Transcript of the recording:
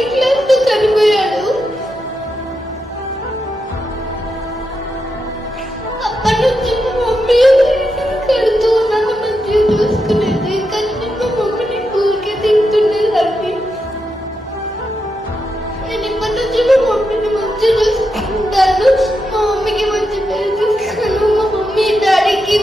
ఎట్లా చనిపోయాడు. అప్పటి నుంచి మా మమ్మీ కడుతూ నన్ను మంచిగా చూసుకునేది, కానీ మా మమ్మీని ఊరికే తింటుండేదాన్ని. నేను ఇప్పటి నుంచి మా మమ్మీని మంచిగా చూసుకుంటాను, మా మమ్మీకి మంచి పేరు తీసుకున్నాను, మా మమ్మీ డాడీకి